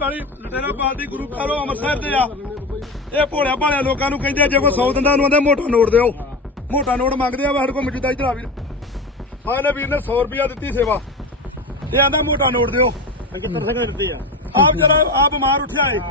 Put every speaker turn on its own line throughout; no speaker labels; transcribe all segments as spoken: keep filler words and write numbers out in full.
ਪੈਲੀ ਲਟੇਰਾ ਪਾਰਟੀ ਗੁਰੂ ਕਾਲੋ ਅੰਮ੍ਰਿਤਸਰ ਦੇ ਆ। ਇਹ ਭੋਲਿਆ ਭਾਲਿਆ ਲੋਕਾਂ ਨੂੰ ਕਹਿੰਦੇ ਜੇ ਕੋਈ ਸੌ ਦਿੰਦਾ ਉਹਨੂੰ ਆਂਦੇ ਮੋਟਾ ਨੋਟ ਦਿਓ। ਮੋਟਾ ਨੋਟ ਮੰਗਦੇ ਆ ਸਾਡੇ ਕੋਲ ਮੌਜੂਦਾ ਇੱਧਰ ਆ ਵੀਰ। ਹਾਂ ਇਹਨੇ ਵੀਰ ਨੇ ਸੌ ਰੁਪਇਆ ਦਿੱਤੀ ਸੇਵਾ, ਇਹ ਆਂਦਾ ਮੋਟਾ ਨੋਟ ਦਿਓ।
ਕਿੰਨੇ ਸੈਕਿੰਡ ਦਿੱਤੀ ਆ
ਆਪ ਜਰਾ ਆ ਬਿਮਾਰ ਉੱਠਿਆ ਏ,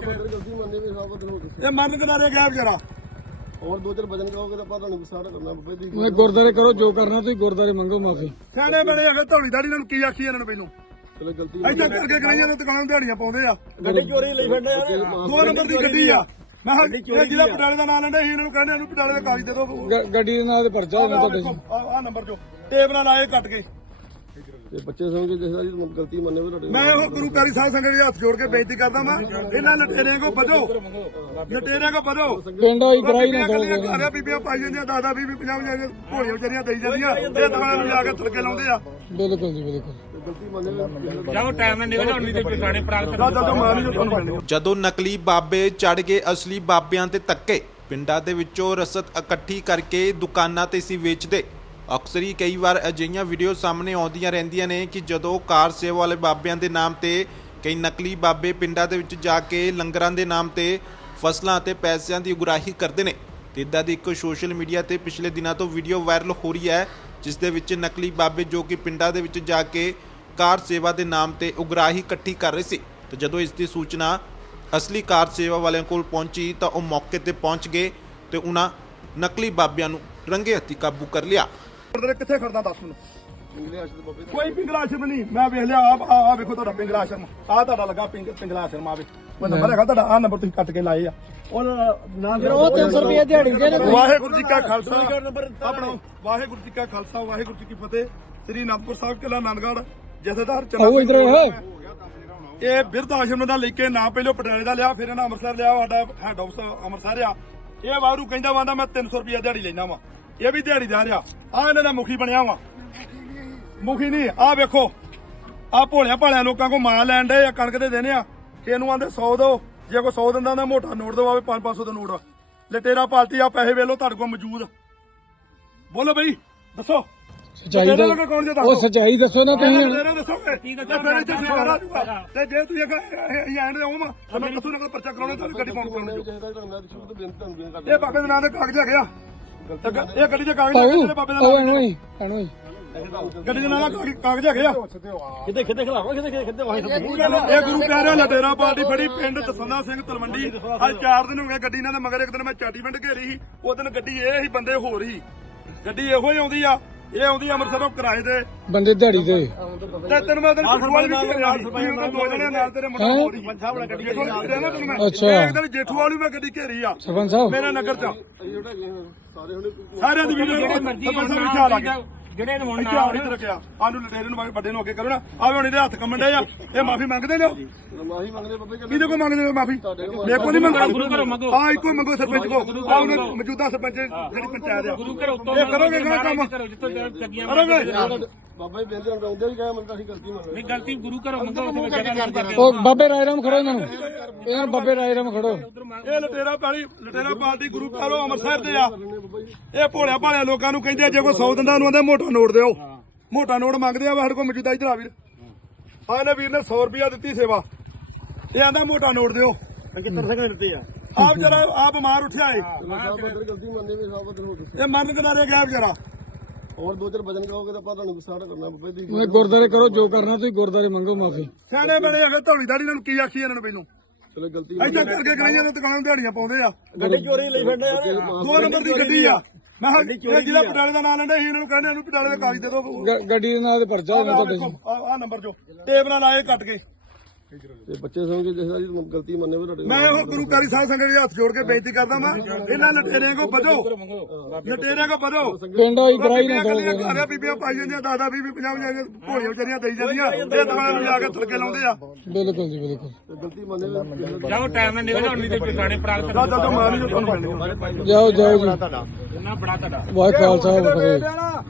ਇਹ ਮਰਨ ਕਿਨਾਰੇ ਗਿਆ ਵਿਚਾਰਾ।
और दो चार भजन गाओगे तो पता नहीं सारा करना बाबा
मैं गुरुद्वारे करो जो करना तुम गुरुद्वारे मंगो माफी।
ਸਿਆਣੇ ਬੜੇ ਅਗੇ ਧੌਲੀ ਦਾੜੀ ਇਹਨਾਂ ਨੂੰ ਕੀ ਆਖੀ ਇਹਨਾਂ ਨੂੰ ਪਹਿਲੋਂ
चलो गलती
ਇੱਥੇ ਕਰਕੇ ਕਰਾਈਆਂ ਨੇ ਦੁਕਾਨਾਂ ਦਿਹਾੜੀਆਂ ਪਾਉਂਦੇ ਆ।
गड्डी चोरी ਲਈ ਫਿਰਦੇ ਯਾਰ
ਦੋ ਨੰਬਰ ਦੀ ਗੱਡੀ ਆ। ਮੈਂ ਕਿਹਾ ਇਹ ਜਿਹਦਾ ਪਟਿਆਲੇ ਦਾ ਨਾਂ ਲੈਂਦੇ ਸੀ ਇਹਨਾਂ ਨੂੰ ਕਹਿੰਦੇ ਇਹਨੂੰ ਪਟਿਆਲੇ ਦਾ ਕਾਗਜ਼ ਦੇ ਦਿਓ।
ਗ- ਗੱਡੀ ਦੇ ਨਾਲ ਤੇ ਪਰਚਾ ਹੋਣਾ ਤੁਹਾਡੇ।
ਆ ਨੰਬਰ ਜੋ ਟੇਪ ਨਾਲ ਆਏ ਕੱਟ ਕੇ।
ये बच्चे समझ के जैसा जी गलती मानने में लड़े
ਮੈਂ ਉਹ ਗੁਰੂ ਕਾਰੀ ਸਾਹਿਬ ਸੰਗਤ ਦੇ ਹੱਥ ਜੋੜ ਕੇ ਬੇਨਤੀ ਕਰਦਾ ਮੈਂ ਇਹਨਾਂ ਲਟੇਰਿਆਂ ਕੋ ਬਚੋ, ਲਟੇਰਿਆਂ ਕੋ ਬਚੋ।
ਪਿੰਡ ਆਈ ਕਰਾਈ ਨਾ ਦੋ
ਘਰੇ ਬੀਬੀਆਂ ਪਾਈ ਜਾਂਦੀਆਂ, ਦਾਦਾ ਬੀਬੀ ਪੰਜਾਹ ਪੰਜਾਹ ਭੋਲੀਆਂ ਵਿਚਾਰੀਆਂ ਦੇਈ ਜਾਂਦੀਆਂ, ਇਹ ਦੁਕਾਨਾਂ ਨੂੰ ਜਾ ਕੇ ਥੜਕੇ ਲਾਉਂਦੇ ਆ।
ਬਿਲਕੁਲ ਜੀ ਬਿਲਕੁਲ।
गलती मानने में
ਜਾਓ ਟਾਈਮ ਨਾਲ ਨਿਕਲ ਆਉਣੀ ਤੇ ਪੁਰਾਣੇ ਪ੍ਰਾਗਤ
ਜਦੋਂ ਮਾਰੀ ਜੋ ਤੁਹਾਨੂੰ ਮਿਲਣੀ।
ਜਦੋਂ ਨਕਲੀ ਬਾਬੇ ਚੜ ਗਏ ਅਸਲੀ ਬਾਬਿਆਂ ਤੇ ਧੱਕੇ, ਪਿੰਡਾਂ ਦੇ ਵਿੱਚੋਂ ਰਸਦ ਇਕੱਠੀ ਕਰਕੇ ਦੁਕਾਨਾਂ ਤੇ ਸੀ ਵੇਚਦੇ। ਅਕਸਰ ਹੀ ਕਈ ਵਾਰ ਅਜਿਹੀਆਂ ਵੀਡੀਓ ਸਾਹਮਣੇ ਆਉਂਦੀਆਂ ਰਹਿੰਦੀਆਂ ਨੇ ਕਿ ਜਦੋਂ ਕਾਰ ਸੇਵਾ ਵਾਲੇ ਬਾਬਿਆਂ ਦੇ ਨਾਮ ਤੇ ਕਈ ਨਕਲੀ ਬਾਬੇ ਪਿੰਡਾਂ ਦੇ ਵਿੱਚ ਜਾ ਕੇ ਲੰਗਰਾਂ ਦੇ ਨਾਮ ਤੇ ਫਸਲਾਂ ਅਤੇ ਪੈਸਿਆਂ ਦੀ ਉਗਰਾਹੀ ਕਰਦੇ ਨੇ। ਤੇ ਇੱਦਾਂ ਦੀ ਇੱਕ ਸੋਸ਼ਲ ਮੀਡੀਆ ਤੇ ਪਿਛਲੇ ਦਿਨਾਂ ਤੋਂ ਵੀਡੀਓ ਵਾਇਰਲ ਹੋ ਰਹੀ ਹੈ, ਜਿਸ ਦੇ ਵਿੱਚ ਨਕਲੀ ਬਾਬੇ ਜੋ ਕਿ ਪਿੰਡਾਂ ਦੇ ਵਿੱਚ ਜਾ ਕੇ ਕਾਰ ਸੇਵਾ ਦੇ ਨਾਮ ਤੇ ਉਗਰਾਹੀ ਇਕੱਠੀ ਕਰ ਰਹੇ ਸੀ। ਤੇ ਜਦੋਂ ਇਸ ਦੀ ਸੂਚਨਾ ਅਸਲੀ ਕਾਰ ਸੇਵਾ ਵਾਲਿਆਂ ਕੋਲ ਪਹੁੰਚੀ ਤਾਂ ਉਹ ਮੌਕੇ ਤੇ ਪਹੁੰਚ ਗਏ ਤੇ ਉਹਨਾਂ ਨਕਲੀ ਬਾਬਿਆਂ ਨੂੰ ਰੰਗੇ ਹੱਥੀਂ ਕਾਬੂ ਕਰ ਲਿਆ।
ਕਿੱਥੇ ਖੜਦਾ ਦੱਸ ਮੈਨੂੰ।
पिंगले आश्रम बाबे
ਕੋਈ ਪਿੰਗਲਾ ਆਸ਼ਰਮ ਨਹੀਂ, ਮੈਂ ਵੇਖ ਲਿਆ। ਆ ਆ ਵੇਖੋ ਤੁਹਾਡਾ ਪਿੰਗਲਾ ਆਸ਼ਰਮ, ਆ ਤੁਹਾਡਾ ਲੱਗਾ ਪਿੰਗ ਪਿੰਗਲਾ ਆਸ਼ਰਮ। ਆਵੇ ਉਹ ਨੰਬਰ ਹੈਗਾ ਤੁਹਾਡਾ, ਆ ਨੰਬਰ ਤੁਸੀਂ ਕੱਟ ਕੇ ਲਾਏ ਆ।
और ना
ਉਹ ਤਿੰਨ ਸੌ ਰੁਪਏ ਦਿਹਾੜੀ ਦੇ
ਵਾਹਿਗੁਰੂ ਜੀ ਕਾ ਖਾਲਸਾ ਆਪਣਾ ਵਾਹਿਗੁਰੂ ਜੀ ਕਾ ਖਾਲਸਾ ਵਾਹਿਗੁਰੂ ਜੀ ਕੀ ਫਤਿਹ। ਸ੍ਰੀ ਅਨੰਦਪੁਰ ਸਾਹਿਬ ਕਿਲਾ ਆਨੰਦਗੜ੍ਹ ਜਥੇਦਾਰ ਚੰਨਾ
ਆਓ ਇੱਧਰ ਆਓ।
ਇਹ ਬਿਰਧ ਆਸ਼ਰਮ ਦਾ ਲੈ ਕੇ ਨਾਂ ਪਹਿਲਾਂ ਪਟਿਆਲੇ ਦਾ ਲਿਆ, ਫਿਰ ਇਹਨਾਂ ਅੰਮ੍ਰਿਤਸਰ ਲਿਆ। ਸਾਡਾ ਹੈਡ ਹਾਊਸ ਅੰਮ੍ਰਿਤਸਰ ਆ। ਇਹ ਵਾਰੂ ਕਹਿੰਦਾ ਵਾਂਦਾ ਮੈਂ ਤਿੰਨ ਸੌ ਰੁਪਇਆ ਦਿਹਾੜੀ ਲੈਣਾ ਵਾ, ਇਹ ਵੀ ਦਿਹਾੜੀਦਾਰ ਆ। ਆ ਇਹਨਾਂ ਦਾ ਮੁਖੀ ਬਣਿਆ ਵਾ। ਮੁਖੀ ਨਹੀਂ, ਆ ਵੇਖੋ ਆ ਭੋਲਿਆਂ ਭਾਲਿਆਂ ਲੋਕਾਂ ਕੋ ਮਾਲ ਲੈਣ ਦੇ ਆ, ਕਣਕ ਦੇ ਦੇਣੇ ਆ। ਇਹਨੂੰ ਆਂਦੇ ਸੌ ਦੋ, ਜੇ ਕੋਈ ਸੌ ਦਿੰਦਾ ਉਹਦਾ ਮੋਟਾ ਨੋਟ ਦੋ, ਆਵੇ ਪੰਜ ਪੰਜ ਸੌ ਦਾ ਨੋਟ। ਲਟੇਰਾ ਪਾਲਟੀ ਆ, ਪੈਸੇ ਵੇਲੋ ਤੁਹਾਡੇ ਕੋਲ ਮੌਜੂਦ। ਬੋਲੋ ਬਈ ਦੱਸੋ
ਸੱਚਾਈ ਦਾ
ਕੌਣ ਜੇ
ਉਹ ਸੱਚਾਈ ਦੱਸੋ ਨਾ ਤੁਸੀਂ।
ਲਟੇਰਾ ਦੱਸੋਗੇ ਤੇ ਫਿਰ ਇੱਥੇ ਸੇਵਾ ਆ ਜਾਊਗਾ। ਤੇ ਜੇ ਤੁਸੀਂ ਐਂਡ ਦੇ ਆਉਂ ਮੈਂ ਤੁਹਾਨੂੰ ਕਿਥੋਂ ਨਕਲ ਪਰਚਾ ਕਰਾਉਣਾ, ਤੁਹਾਨੂੰ ਗੱਡੀ ਪਾਉਣ ਕਰਾਉਣੀ।
जैसा करना शुरू तो बेनती बेनती
ਇਹ ਬਾਬੇ ਦੇ ਨਾਂ ਦੇ ਕਾਗਜ਼ ਹੈਗੇ ਆ। ਇਹ ਗੱਡੀ ਦੇ ਕਾਗਜ਼
ਪਾਉ
ਹੈਗੇ ਜਿਹੜੇ ਬਾਬੇ ਦੇ
ਉਹ
ਨਾਂ
ਐਨੋ ਹੀ ਐਨੋ ਹੀ
ਗੱਡੀ ਦੇ ਨਾਂ ਦੇ ਕਾਗਜ਼ ਹੈਗੇ ਆ।
कितने कितने खिलाओ कितने कितने वहीं
ਇਹ ਗੁਰੂ ਪਿਆਰਿਆ ਲਟੇਰਾ ਪਾਰਟੀ ਫੜੀ ਪਿੰਡ ਦਸੰਨਾ ਸਿੰਘ ਤਲਵੰਡੀ। ਅੱਜ ਚਾਰ ਦਿਨ ਹੋ ਗਏ ਗੱਡੀ ਨਾਲ ਦੇ ਮਗਰ। ਇੱਕ ਦਿਨ ਮੈਂ ਚਾਟੀਵਿੰਡ ਘੇਰੀ ਸੀ, ਉਹ ਦਿਨ ਗੱਡੀ ਇਹ ਹੀ ਬੰਦੇ ਹੋਰ ਹੀ। ਗੱਡੀ ਇਹੋ ਹੀ ਆਉਂਦੀ ਆ, ਇਹ ਆਉਂਦੀ ਅੰਮ੍ਰਿਤਸਰੋਂ ਕਿਰਾਏ ਤੇ।
ਬੰਦੇ ਦਿਹਾੜੀ ਦੇ
ਤੇ ਤੈਨੂੰ ਮੈਂ ਦਿਨ ਫੁੱਟਬਾਲ ਵੀ ਘੇਰਿਆ ਸੀ। ਉਹਨਾਂ ਦੋ ਜਣੇ ਨਾਲ ਤੇਰੇ ਮੁੰਡਾ ਹੋਰ ਹੀ।
ਅੱਛਾ।
ਇੱਕ ਦਿਨ ਜੇਠੂ ਵਾਲੀ ਮੈਂ ਗੱਡੀ ਘੇਰੀ ਆ
ਸਰਪੰਚ ਸਾਹਿਬ।
ਮੇਰੇ ਨਗਰ ਚ।
सारे होने
ਸਾਰਿਆਂ ਦੀ ਵੀਡੀਓ
ਜਿਹੜੇ ਮਰਜ਼ੀ
ਸਰਪੰਚ ਸਾਹਿਬ ਖਿਆਲ ਆ ਗਿਆ।
ਜਿਹੜੇ ਨੂੰ ਹੁਣ
ਇੱਥੇ ਆਉਣੀ ਤੇ ਰੱਖਿਆ ਆਨੂੰ ਲਟੇਰੇ ਨੂੰ ਵੱਡੇ ਨੂੰ ਅੱਗੇ ਕਰੋ ਨਾ। ਆਵੇ ਹੁਣ ਇਹਦੇ ਹੱਥ ਕੰਮਣ ਡੇ ਆ, ਇਹ ਮਾਫੀ ਮੰਗਦੇ ਨੇ।
माही मांगने बाबे
ਕਿਹਦੇ ਕੋ ਮੰਗਦੇ ਹੋ ਮਾਫੀ? ਮੇਰੇ ਕੋ ਨਹੀਂ ਮੰਗਦੇ।
ਗੁਰੂ ਘਰੋਂ ਮੰਗੋ।
ਆ ਇੱਕੋ ਮੰਗੋ ਸਰਪੰਚ ਕੋ। ਆ ਉਹਨੇ ਮੌਜੂਦਾ ਸਰਪੰਚ ਜਿਹੜੀ ਪੰਚਾਇਤ ਆ।
ਗੁਰੂ ਘਰ ਉੱਤੋਂ
ਇਹ ਕਰੋਗੇ ਕਿਹੜਾ ਕੰਮ?
ਕਰੋ ਜਿੱਥੋਂ ਜੱਗੀਆਂ
ਕਰੋਗੇ
बाबा जी बेनती करते भी क्या मतलब गलती मान
ਨਹੀਂ ਗਲਤੀ ਗੁਰੂ ਘਰੋਂ ਮੰਗੋ ਉੱਥੇ ਜਗ੍ਹਾ ਕਰ ਦੇ।
ਉਹ ਬਾਬੇ ਰਾਏ ਰਾਮ ਖੜੋ ਇਹਨਾਂ ਨੂੰ, ਇਹਨਾਂ ਨੂੰ ਬਾਬੇ ਰਾਏ ਰਾਮ ਖੜੋ।
ਇਹ ਲਟੇਰਾ ਪਾਲੀ ਲਟੇਰਾ ਪਾਲਟੀ ਗੁਰੂ ਕਾਲੋ ਅੰਮ੍ਰਿਤਸਰ ਦੇ ਆ। ਇਹ ਭੋਲਿਆ ਭਾਲਿਆ ਲੋਕਾਂ ਨੂੰ ਕਹਿੰਦੇ ਜੇ ਕੋਈ ਸੌ ਦਿੰਦਾ ਉਹਨੂੰ ਆਂਦੇ ਮੋਟਾ ਨੋਟ ਦਿਓ। ਮੋਟਾ ਨੋਟ ਮੰਗਦੇ ਆ ਸਾਡੇ ਕੋਲ ਮੌਜੂਦਾ ਇੱਧਰ ਆ ਵੀਰ। ਆ ਇਹਨੇ ਵੀਰ ਨੇ ਸੌ ਰੁਪਇਆ ਦਿੱਤੀ ਸੇਵਾ, ਇਹ ਆਂਦਾ ਮੋਟਾ ਨੋਟ ਦਿਓ।
कितने सेकंड दिती है
ਆਪ ਜਰਾ ਆ ਬਿਮਾਰ ਉੱਠਿਆ ਏ,
गलती मानने में साबित हो गई
ਇਹ ਮਰਨ ਕਿਨਾਰੇ ਗਿਆ ਵਿਚਾਰਾ।
और दो चार भजन गाओगे तो पता नहीं सारा करना बाबा जी
ਮੈਂ ਗੁरुद्वारे ਕਰੋ ਜੋ ਕਰਨਾ ਤੁਸੀਂ ਗੁरुद्वारे ਮੰਗੋ ਮਾਫੀ।
ਸਿਆਣੇ ਬੜੇ ਅਗੇ ਧੌਲੀ ਦਾੜੀ ਇਹਨਾਂ ਨੂੰ ਕੀ ਆਖੀ ਇਹਨਾਂ ਨੂੰ ਪਹਿਲੋਂ
चलो गलती
ਇੱਥੇ ਕਰਕੇ ਕਰਾਈਆਂ ਨੇ ਦੁਕਾਨਾਂ ਦਿਹਾੜੀਆਂ ਪਾਉਂਦੇ ਆ।
गड्डी चोरी ਲਈ ਫਿਰਦੇ ਯਾਰ
ਦੋ ਨੰਬਰ ਦੀ ਗੱਡੀ ਆ। ਮੈਂ ਕਿਹਾ ਇਹ ਜਿਹਦਾ ਪਟਿਆਲੇ ਦਾ ਨਾਂ ਲੈਂਦੇ ਸੀ ਇਹਨਾਂ ਨੂੰ ਕਹਿੰਦੇ ਇਹਨੂੰ ਪਟਿਆਲੇ ਦੇ ਕਾਗਜ਼ ਦੇ ਦਿਓ।
ਗ- ਗੱਡੀ ਦੇ ਨਾਲ ਤੇ ਪਰਚਾ ਹੋਣਾ ਤੁਹਾਡੇ।
ਆ ਨੰਬਰ ਜੋ ਟੇਪ ਨਾਲ ਆਏ ਕੱਟ ਕੇ।
ये बच्चे समझ के जैसा जी गलती मानने में लड़े
ਮੈਂ ਉਹ ਗੁਰੂ ਕਾਰੀ ਸਾਹਿਬ ਸੰਗਤ ਦੇ ਹੱਥ ਜੋੜ ਕੇ ਬੇਨਤੀ ਕਰਦਾ ਮੈਂ ਇਹਨਾਂ ਲਟੇਰਿਆਂ ਕੋ ਬਚੋ, ਲਟੇਰਿਆਂ ਕੋ ਬਚੋ।
ਪਿੰਡ ਆਈ ਕਰਾਈ ਨਾ ਦੋ
ਘਰੇ ਬੀਬੀਆਂ ਪਾਈ ਜਾਂਦੀਆਂ, ਦਾਦਾ ਬੀਬੀ ਪੰਜਾਹ ਪੰਜਾਹ ਭੋਲੀਆਂ ਵਿਚਾਰੀਆਂ ਦੇਈ ਜਾਂਦੀਆਂ, ਇਹ ਦੁਕਾਨਾਂ ਨੂੰ ਜਾ ਕੇ ਥੜਕੇ ਲਾਉਂਦੇ ਆ।
ਬਿਲਕੁਲ ਜੀ ਬਿਲकुल।
गलती मानने में
ਜਾਓ ਟਾਈਮ ਨਾਲ ਨਿਕਲ ਆਉਣੀ ਤੇ ਪੁਰਾਣੇ ਪ੍ਰਾਗਤ
ਜਦੋਂ ਮਾਰੀ ਜੋ ਤੁਹਾਨੂੰ ਮਿਲਣੀ।
ਜਾਓ ਜਾਓ ਜੀ।
ਨਾ ਬੜਾ ਤੁਹਾਡਾ
ਵਾਹਿ ਖਾਲਸਾ ਵਾਹਿ ਫਤਿਹ।